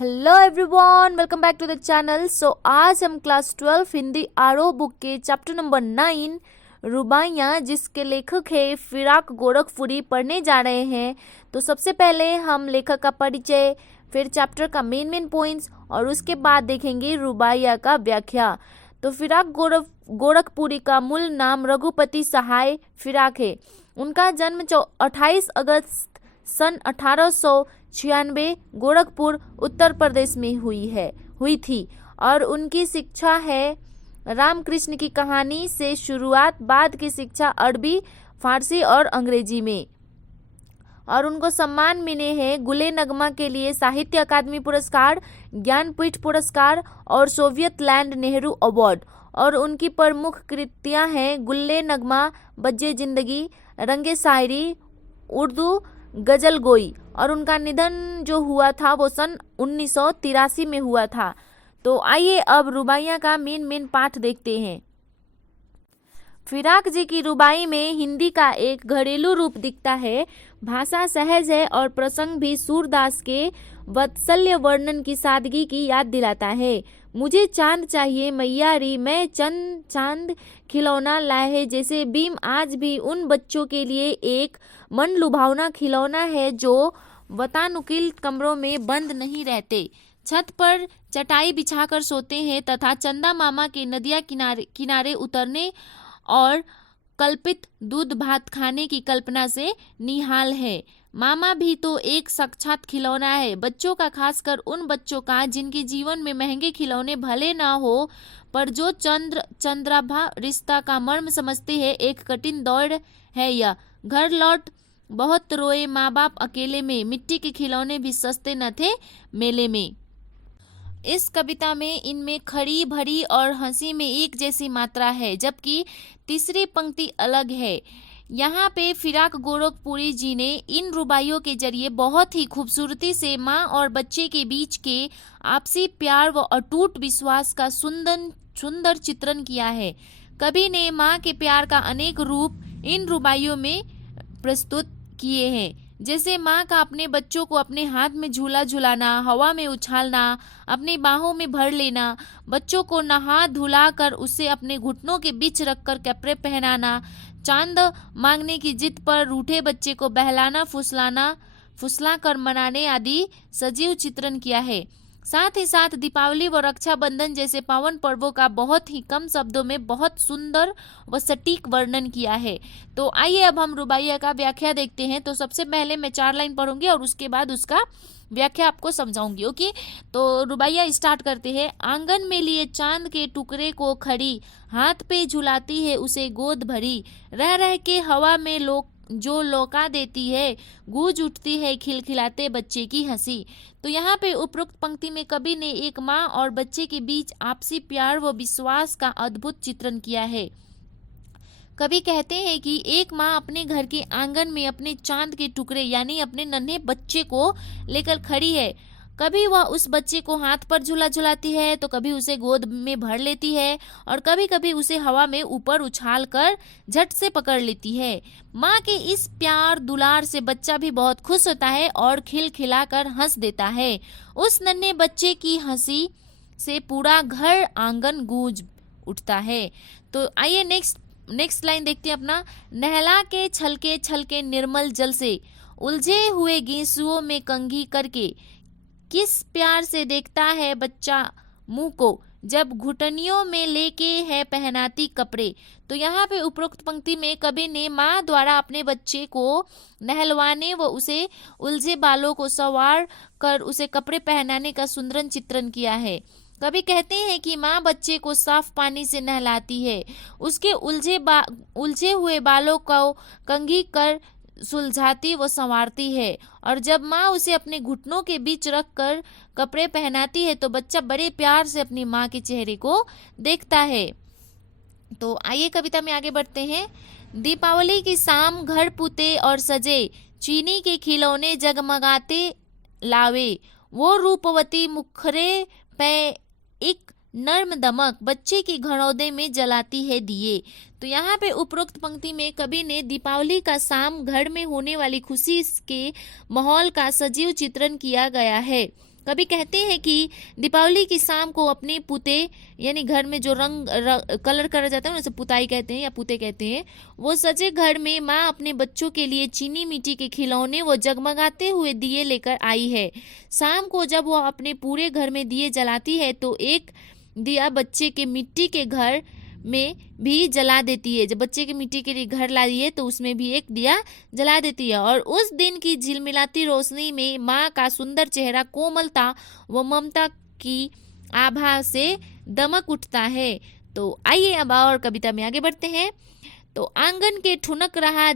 Hello everyone, welcome back to the channel. आज हम class 12 Hindi आरो बुक के चैप्टर नंबर 9 रुबाइयाँ जिसके लेखक है फिराक गोरखपुरी पढ़ने जा रहे हैं। तो सबसे पहले हम लेखक का परिचय, फिर चैप्टर का मेन पॉइंट्स और उसके बाद देखेंगे रुबाइया का व्याख्या। तो फिराक गोरखपुरी का मूल नाम रघुपति सहाय फिराक है। उनका जन्म 28 अगस्त सन 1896 गोरखपुर उत्तर प्रदेश में हुई थी और उनकी शिक्षा है रामकृष्ण की कहानी से शुरुआत, बाद की शिक्षा अरबी, फारसी और अंग्रेजी में। और उनको सम्मान मिले हैं गुले नगमा के लिए साहित्य अकादमी पुरस्कार, ज्ञानपीठ पुरस्कार और सोवियत लैंड नेहरू अवार्ड। और उनकी प्रमुख कृतियां हैं गुल्ले नगमा, बज्जे जिंदगी, रंगे शायरी, उर्दू गजल गोई। और उनका निधन जो हुआ था वो सन 1983 में हुआ था। तो आइए अब रुबाइयाँ का मेन पाठ देखते हैं। फिराक जी की रुबाई में हिंदी का एक घरेलू रूप दिखता है। भाषा सहज है और प्रसंग भी सूरदास के वात्सल्य वर्णन की सादगी की याद दिलाता है। मुझे चांद चाहिए मैया री, मैं चंद चांद खिलौना लाए है। जैसे बीम आज भी उन बच्चों के लिए एक मन लुभावना खिलौना है जो वातानुकूलित कमरों में बंद नहीं रहते, छत पर चटाई बिछाकर सोते हैं तथा चंदा मामा के नदिया किनारे उतरने और कल्पित दूध भात खाने की कल्पना से निहाल है। मामा भी तो एक साक्षात खिलौना है बच्चों का, खासकर उन बच्चों का जिनके जीवन में महंगे खिलौने भले ना हो पर जो चंद्राभा रिश्ता का मर्म समझते हैं। एक कठिन दौड़ है यह। घर लौट बहुत रोए माँ बाप अकेले में, मिट्टी के खिलौने भी सस्ते न थे मेले में। इस कविता में इनमें खड़ी भरी और हंसी में एक जैसी मात्रा है, जबकि तीसरी पंक्ति अलग है। यहाँ पे फिराक गोरखपुरी जी ने इन रुबाइयों के जरिए बहुत ही खूबसूरती से माँ और बच्चे के बीच के आपसी प्यार व अटूट विश्वास का सुंदर चित्रण किया है। कवि ने माँ के प्यार का अनेक रूप इन रुबाइयों में प्रस्तुत किए हैं, जैसे माँ का अपने बच्चों को अपने हाथ में झूला झुलाना, हवा में उछालना, अपनी बाहों में भर लेना, बच्चों को नहा धुला कर उसे अपने घुटनों के बीच रखकर कपड़े पहनाना, चांद मांगने की जिद पर रूठे बच्चे को बहलाना फुसला कर मनाने आदि सजीव चित्रण किया है। साथ ही साथ दीपावली व रक्षाबंधन जैसे पावन पर्वों का बहुत ही कम शब्दों में बहुत सुंदर व सटीक वर्णन किया है। तो आइए अब हम रुबाइया का व्याख्या देखते हैं। तो सबसे पहले मैं 4 लाइन पढ़ूंगी और उसके बाद उसका व्याख्या आपको समझाऊंगी। ओके, तो रुबाइया स्टार्ट करते हैं। आंगन में लिए चांद के टुकड़े को खड़ी, हाथ पे झुलाती है उसे गोद भरी, रह रह के हवा में जो लौका देती है, गूंज उठती है खिलखिलाते बच्चे की हंसी। तो यहाँ पे उपरोक्त पंक्ति में कवि ने एक माँ और बच्चे के बीच आपसी प्यार व विश्वास का अद्भुत चित्रण किया है। कवि कहते हैं कि एक माँ अपने घर के आंगन में अपने चांद के टुकड़े यानी अपने नन्हे बच्चे को लेकर खड़ी है। कभी वह उस बच्चे को हाथ पर झुलाती है, तो कभी उसे गोद में भर लेती है और कभी कभी उसे हवा में ऊपर उछाल कर झट से पकड़ लेती है। माँ के इस प्यार दुलार से बच्चा भी बहुत खुश होता है और खिलखिलाकर हंस देता है। उस नन्हे बच्चे की हंसी से पूरा घर आंगन गूंज उठता है। तो आइए नेक्स्ट लाइन देखते हैं अपना। नहला के छलके निर्मल जल से, उलझे हुए गेंसुओं में कंघी करके, किस प्यार से देखता है बच्चा मुंह को, जब घुटनियों में लेके है पहनाती कपड़े। तो यहाँ पे उपरोक्त पंक्ति में कवि ने माँ द्वारा अपने बच्चे को नहलवाने व उसे उलझे बालों को संवार कर उसे कपड़े पहनाने का सुंदर चित्रण किया है। कवि कहते हैं कि माँ बच्चे को साफ पानी से नहलाती है, उसके उलझे हुए बालों को कंघी कर सुलझाती व संवारती है, और जब माँ उसे अपने घुटनों के बीच रखकर कपड़े पहनाती है तो बच्चा बड़े प्यार से अपनी माँ के चेहरे को देखता है। तो आइए कविता में आगे बढ़ते हैं। दीपावली की शाम घर पुते और सजे, चीनी के खिलौने जगमगाते लावे, वो रूपवती मुखरे पे एक नर्म दमक बच्चे की घड़ौदे में जलाती है दिए। तो यहाँ पे उपरोक्त पंक्ति में कवि ने दीपावली का शाम घर में होने वाली खुशी के माहौल का सजीव चित्रण किया गया है। कभी कहते हैं कि दीपावली की शाम को अपने पुते यानी घर में जो कलर करा जाता है उसे पुताई कहते हैं या पुते कहते हैं, वो सजे घर में माँ अपने बच्चों के लिए चीनी मिट्टी के खिलौने वो जगमगाते हुए दिए लेकर आई है। शाम को जब वो अपने पूरे घर में दिए जलाती है तो एक दिया बच्चे के मिट्टी के घर में भी जला देती है। जब बच्चे के मिट्टी के लिए घर लाई है तो उसमें भी एक दिया जला देती है और उस दिन की झिलमिलाती रोशनी में माँ का सुंदर चेहरा कोमलता व ममता की आभा से दमक उठता है। तो आइए अब और कविता में आगे बढ़ते हैं। तो आंगन के ठुनक रहा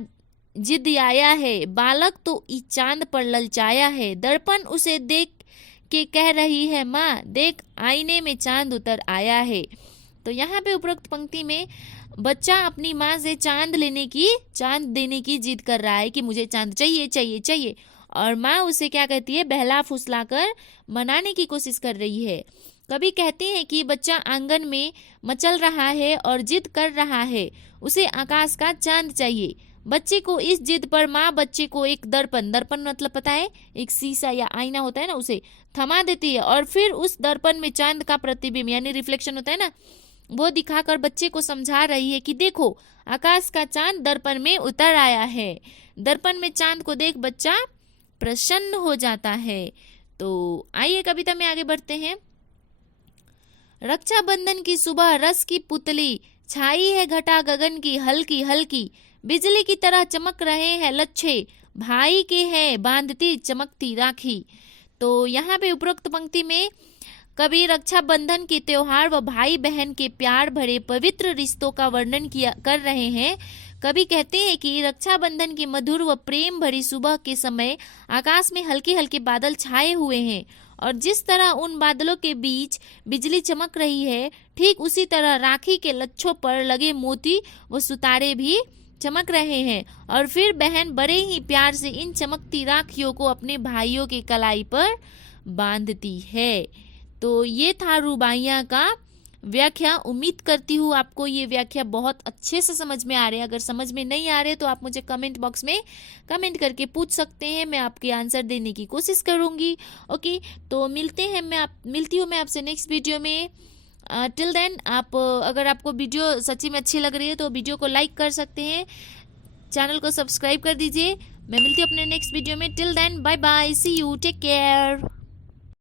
जिद आया है, बालक तो इस चांद पर ललचाया है, दर्पण उसे देख के कह रही है माँ देख आईने में चांद उतर आया है। तो यहाँ पे उपरोक्त पंक्ति में बच्चा अपनी माँ से चांद देने की जिद कर रहा है कि मुझे चांद चाहिए चाहिए चाहिए, और माँ उसे क्या कहती है, बहला फुसलाकर मनाने की कोशिश कर रही है। कभी कहते हैं कि बच्चा आंगन में मचल रहा है और जिद कर रहा है, उसे आकाश का चांद चाहिए। बच्चे को इस जिद पर माँ बच्चे को एक दर्पण मतलब पता है एक शीशा या आईना होता है ना, उसे थमा देती है और फिर उस दर्पण में चांद का प्रतिबिंब यानी रिफ्लेक्शन होता है ना, वो दिखाकर बच्चे को समझा रही है कि देखो आकाश का चांद दर्पण में उतर आया है। दर्पण में चांद को देख बच्चा प्रसन्न हो जाता है। तो आइए कविता में आगे बढ़ते हैं। रक्षाबंधन की सुबह रस की पुतली छाई है घटा गगन की हल्की हल्की, बिजली की तरह चमक रहे हैं लच्छे, भाई के है बांधती चमकती राखी। तो यहाँ पे उपरोक्त पंक्ति में कवि रक्षाबंधन के त्योहार व भाई बहन के प्यार भरे पवित्र रिश्तों का वर्णन कर रहे हैं। कवि कहते हैं कि रक्षाबंधन की मधुर व प्रेम भरी सुबह के समय आकाश में हल्के हल्के बादल छाए हुए हैं और जिस तरह उन बादलों के बीच बिजली चमक रही है, ठीक उसी तरह राखी के लच्छों पर लगे मोती व सुतारे भी चमक रहे हैं और फिर बहन बड़े ही प्यार से इन चमकती राखियों को अपने भाइयों के कलाई पर बांधती है। तो ये था रुबाइयाँ का व्याख्या। उम्मीद करती हूँ आपको ये व्याख्या बहुत अच्छे से समझ में आ रही है। अगर समझ में नहीं आ रहे तो आप मुझे कमेंट बॉक्स में कमेंट करके पूछ सकते हैं, मैं आपके आंसर देने की कोशिश करूँगी। ओके, तो मिलती हूँ मैं आपसे नेक्स्ट वीडियो में। टिल देन आप अगर आपको वीडियो सच्ची में अच्छी लग रही है तो वीडियो को लाइक कर सकते हैं, चैनल को सब्सक्राइब कर दीजिए। मैं मिलती हूँ अपने नेक्स्ट वीडियो में। Till then bye bye, see you, take care.